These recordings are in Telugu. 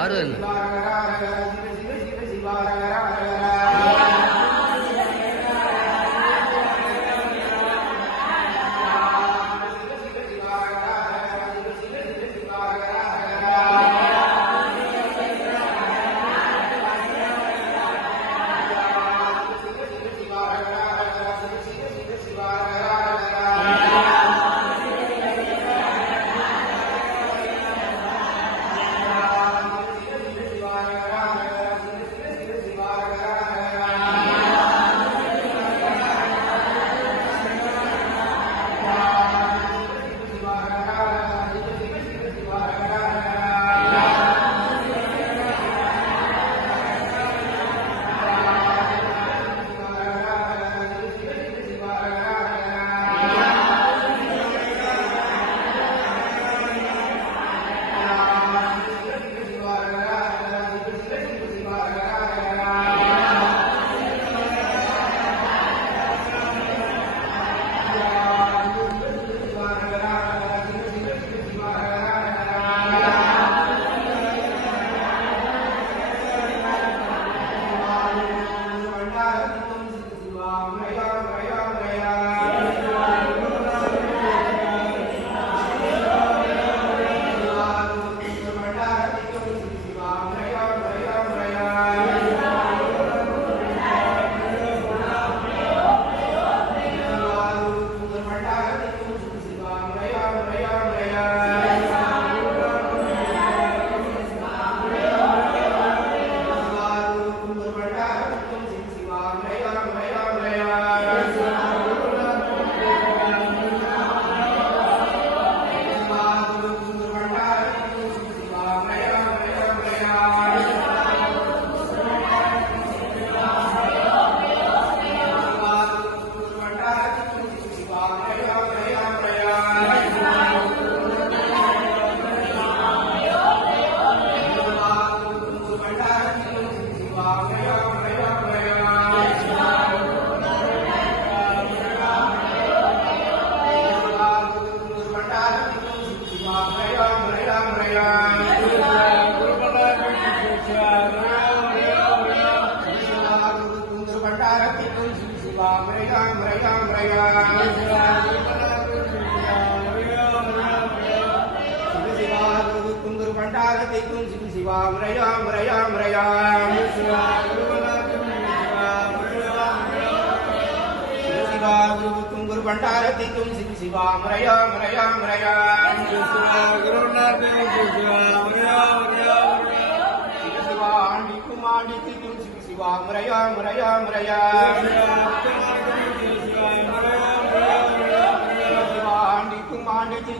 மாறுதல் చూడండి శివాం రయాం రయాం శివ శివా గురు కుంగురు బండారతి తుం శివ శివాం రయాం రయాం రయాం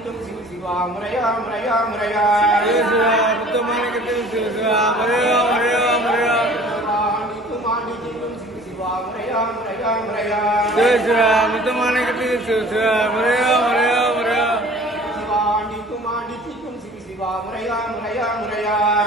తుం శివ శివాం శివాండి కుమాండి తుం శివ శివాం రయాం రయాం రయాం శివాండి కుమాండి శివాండి కుమాండి తుం శివ శివాం రయాం రయాం రయాం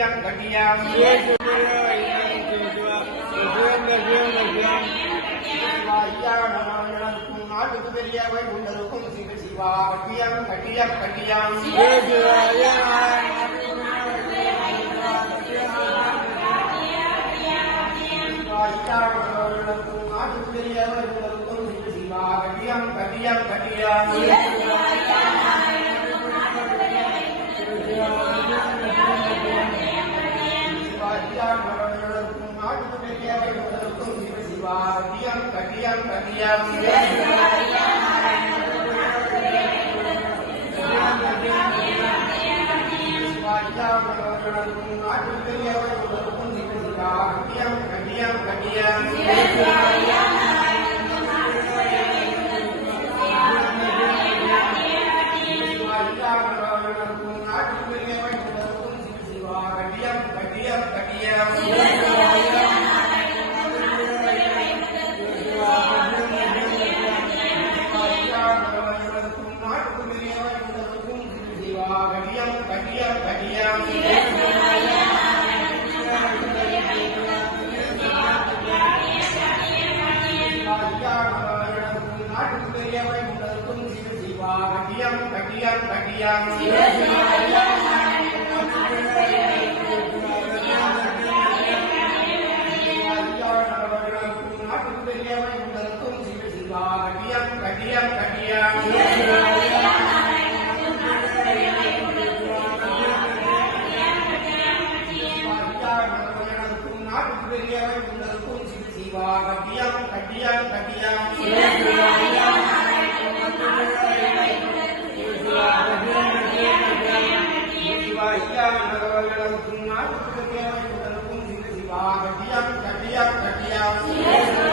घटियम घटियम घटियम घटियम घटियम घटियम घटियम घटियम கல்யாண் மரங்களுக்கும் நாட்டு பெரியார்களுக்கும் சிவசிவா கல்யாண் கல்யாண் கல்யாண் அவர்களுக்கும் நாட்டு பெரியவர்களுக்கும் நிகழ்கிறார் கட்டியம் கட்டியம் கட்டியம் கட்டியம் கட்டியம் நாட்டுக்கு பெரியவை உங்களுக்கும் சிவ சிவா கட்டியம் கட்டியம் கட்டியம். Yes, sir.